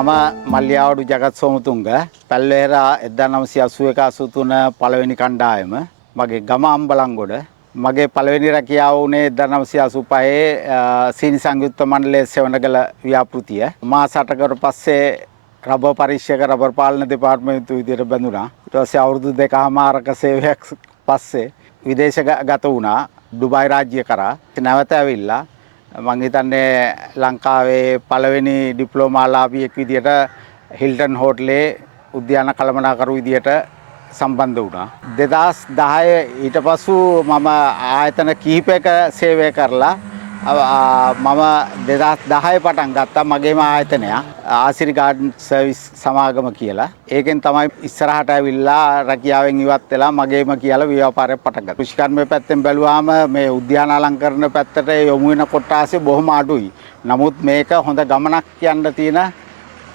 මම මල්ලියාවඩු ජගත් සෝමතුංග පැල්ලේර 1981-83 පළවෙනි කණ්ඩායම මගේ ගම අම්බලන්ගොඩ මගේ පළවෙනි රැකියාව වුණේ 1985 සීනි සංයුක්ත මණ්ඩලයේ සෙවණගල ව්‍යාපෘතිය මාස 8කට පස්සේ රබර් පරීක්ෂක රබර් පාලන දෙපාර්තමේන්තුව විදියට බැඳුණා. ඊට පස්සේ අවුරුදු දෙකමාරක සේවයක් පස්සේ විදේශගත වුණා ඩුබායි රාජ්‍ය කරා. නැවත ඇවිල්ලා මං හිතන්නේ ලංකාවේ පළවෙනි ඩිප්ලෝමාලාභියෙක් විදියට හිල්ටන් හෝටලේ උද්‍යාන කළමනාකරු විදියට සම්බන්ධ වුණා. 2010 ඊට පසු මම ආයතන කිහිපයක සේවය කරලා මම 2010 පටන් ගත්තා මගේම ආයතනය ආසිරි ගාඩන් සර්විස් සමාගම කියලා. ඒකෙන් තමයි ඉස්සරහට ඇවිල්ලා රැකියාවෙන් ඉවත් වෙලා මගේම කියලා ව්‍යාපාරය පටන් ගත්තා. කෘෂිකර්මයේ පැත්තෙන් බැලුවාම මේ උද්‍යාන අලංකරණ පැත්තට යොමු වෙන කොටාසේ බොහොම අඩුයි. නමුත් මේක හොඳ ගමනක් යන්න තියෙන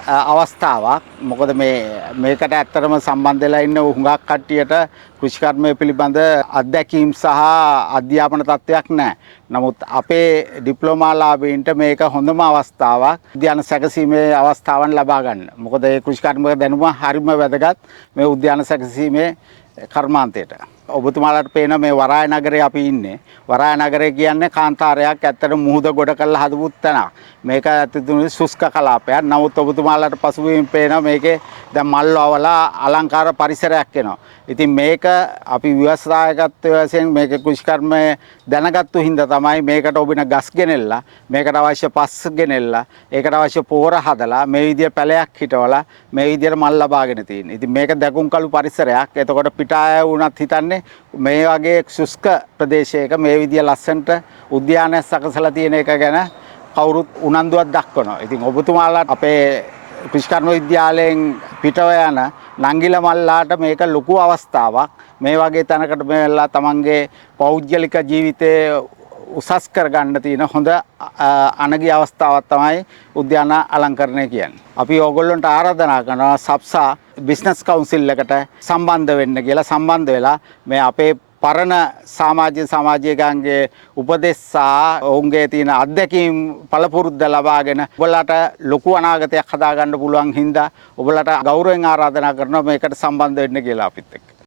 අවස්ථාවක්. මොකද මේකට ඇත්තටම සම්බන්ධ වෙලා ඉන්න හුඟක් කට්ටියට කෘෂිකර්මය පිළිබඳ අත්දැකීම් සහ අධ්‍යාපන තත්ත්වයක් නැහැ. නමුත් අපේ ඩිප්ලෝමාලාභීන්ට මේක හොඳම අවස්ථාවක් උද්‍යාන සැකසීමේ අවස්ථාවන් ලබා ගන්න. මොකද මේ කෘෂිකර්මක දැනුම හරිම වැදගත් මේ උද්‍යාන සැකසීමේ කර්මාන්තයට. ඔබතුමාලාට පේන මේ වරාය නගරේ අපි ඉන්නේ. වරාය නගරේ කියන්නේ කාන්තාරයක් ඇත්තට මුහුද ගොඩ කරලා හදපු තැනක්. මේක ඇත්තටම ශුෂ්ක කලාපයක්. නමුත් ඔබතුමාලාට පසුබිමින් පේන මේකේ දැන් මල් වවලා අලංකාර පරිසරයක් එනවා. ඉතින් මේක අපි ව්‍යවසායකත්වයේ වශයෙන් මේක කෘෂිකර්මයේ දැනගත්තු හින්දා තමයි මේකට ඔබින ගස් ගෙනෙල්ලා මේකට අවශ්‍ය පස් ගෙනෙල්ලා ඒකට අවශ්‍ය පෝර හදලා මේ විදිය පැලයක් හිටවලා මේ විදියට මල් ලබාගෙන තියෙන්නේ. ඉතින් මේක දැකුම් කළු පරිසරයක්. එතකොට පිටාය වුණත් හිතන්නේ මේ වගේ ශුෂ්ක ප්‍රදේශයක මේ විදිය ලස්සනට උද්‍යානයක් සකසලා තියෙන එක ගැන කවුරුත් උනන්දුවක් දක්වනවා. ඉතින් ඔබතුමාලාට අපේ කෘෂිකර්ම විද්‍යාලයෙන් පිටව යන නංගිල මල්ලාට මේක ලොකු අවස්ථාවක්. මේ වගේ තැනකට මෙලා තමන්ගේ පෞද්ගලික ජීවිතය උසස් කරගන්න තියෙන හොඳ අනගි අවස්ථාවක් තමයි උද්‍යාන අලංකරණය කියන්නේ. අපි ඕගොල්ලන්ට ආරාධනා කරනවා සබ්සා බිස්නස් කවුන්සිල් එකට සම්බන්ධ වෙන්න කියලා. සම්බන්ධ වෙලා මේ අපේ පරණ සමාජිකයන්ගේ උපදෙස් සහ ඔවුන්ගේ තියෙන අත්දැකීම් පළපුරුද්ද ලබාගෙන ඔබලාට ලොකු අනාගතයක් හදාගන්න පුළුවන් හින්දා ඔබලාට ගෞරවයෙන් ආරාධනා කරනවා මේකට සම්බන්ධ වෙන්න කියලා අපිත් එක්ක.